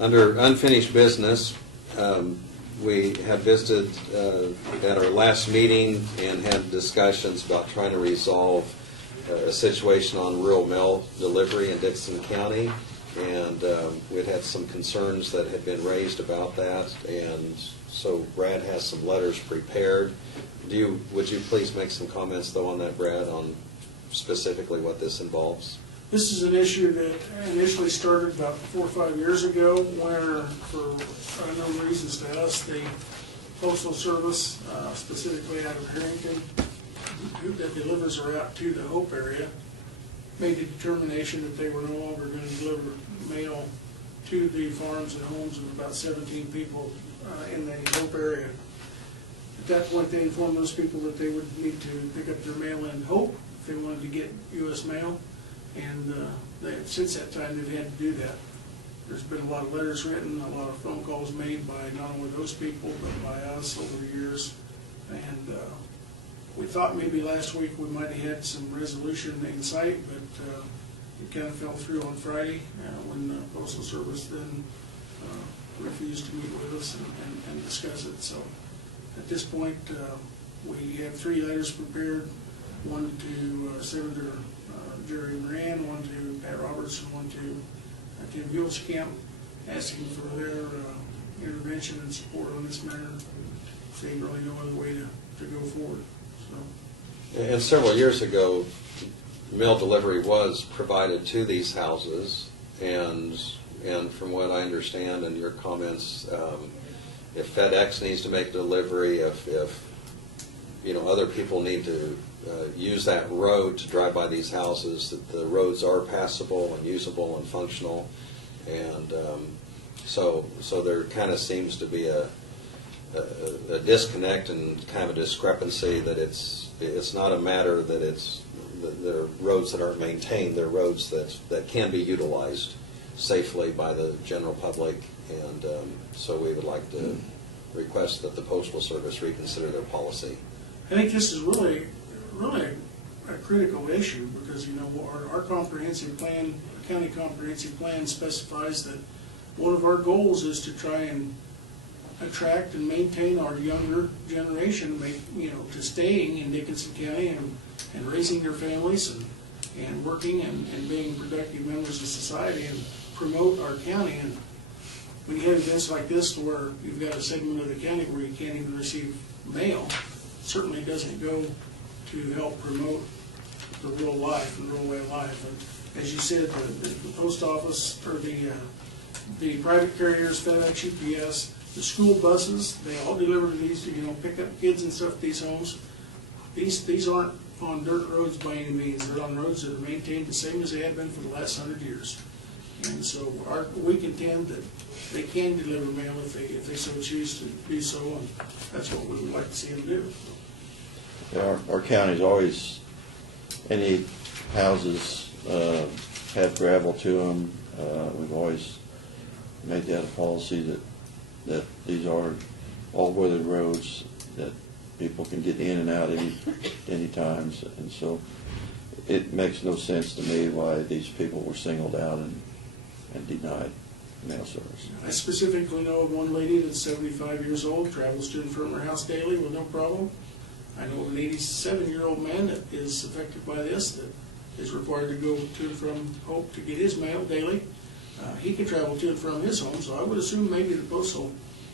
Under unfinished business, we had visited at our last meeting and had discussions about trying to resolve a situation on rural mail delivery in Dixon County. And we'd had some concerns that had been raised about that. And so Brad has some letters prepared. Would you please make some comments, though, on that, Brad, on specifically what this involves? This is an issue that initially started about 4 or 5 years ago, where for unknown reasons to us, the Postal Service, specifically out of Harrington, that delivers our out to the Hope area, made the determination that they were no longer going to deliver mail to the farms and homes of about 17 people in the Hope area. At that point, they informed those people that they would need to pick up their mail in Hope if they wanted to get U.S. mail. And since that time, they've had to do that. There's been a lot of letters written, a lot of phone calls made by not only those people, but by us over the years. And we thought maybe last week we might have had some resolution in sight, but it kind of fell through on Friday when the Postal Service then refused to meet with us and discuss it. So at this point, we have 3 letters prepared, one to Senator Jerry Moran, one to Pat Roberts, and one to Tim Huelskamp, asking for their intervention and support on this matter, seeing really no other way to go forward. So. And several years ago, mail delivery was provided to these houses, and from what I understand in your comments, if FedEx needs to make a delivery, if other people need to use that road to drive by these houses, that the roads are passable and usable and functional, and so there kind of seems to be a disconnect and kind of a discrepancy that it's not a matter that they're roads that aren't maintained, they're roads that can be utilized safely by the general public, and so we would like to request that the Postal Service reconsider their policy. I think this is really a critical issue, because our comprehensive plan, county comprehensive plan, specifies that one of our goals is to try and attract and maintain our younger generation, to staying in Dickinson County and raising their families and working and being productive members of society and promote our county. And when you have events like this where you've got a segment of the county where you can't even receive mail, it certainly doesn't go to help promote the rural life and rural way of life. And as you said, the post office, or the private carriers, FedEx, UPS, the school buses, they all deliver to these, pick up kids and stuff at these homes. These aren't on dirt roads by any means. They're on roads that are maintained the same as they have been for the last 100 years. And so we contend that they can deliver mail if they so choose to do so, and that's what we would like to see them do. Yeah, our county's always, any houses have gravel to them. We've always made that a policy that these are all-weather roads that people can get in and out any times, and so it makes no sense to me why these people were singled out and denied mail service. I specifically know of one lady that's 75 years old, travels to and from her house daily with no problem. I know of an 87-year-old man that is affected by this, that is required to go to and from Hope to get his mail daily. He can travel to and from his home, so I would assume maybe the Postal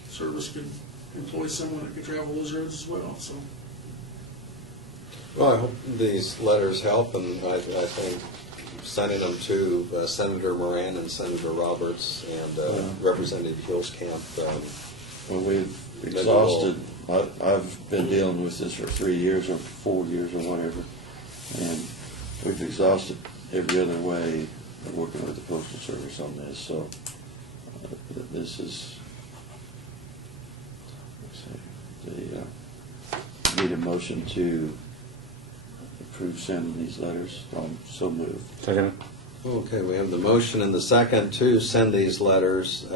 Service could employ someone that could travel those roads as well. So. Well, I hope these letters help, and I think sending them to Senator Moran and Senator Roberts and Representative Huelskamp. Well, we've exhausted. I've been dealing with this for 3 years or 4 years or whatever, and we've exhausted every other way of working with the Postal Service on this. So this is, need a motion to approve sending these letters. So moved. Second. Okay, we have the motion and the second to send these letters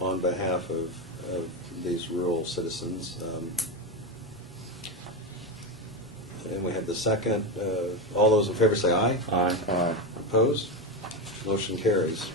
on behalf of these rural citizens. And we have the second. All those in favor say aye. Aye. Aye. Opposed? Motion carries.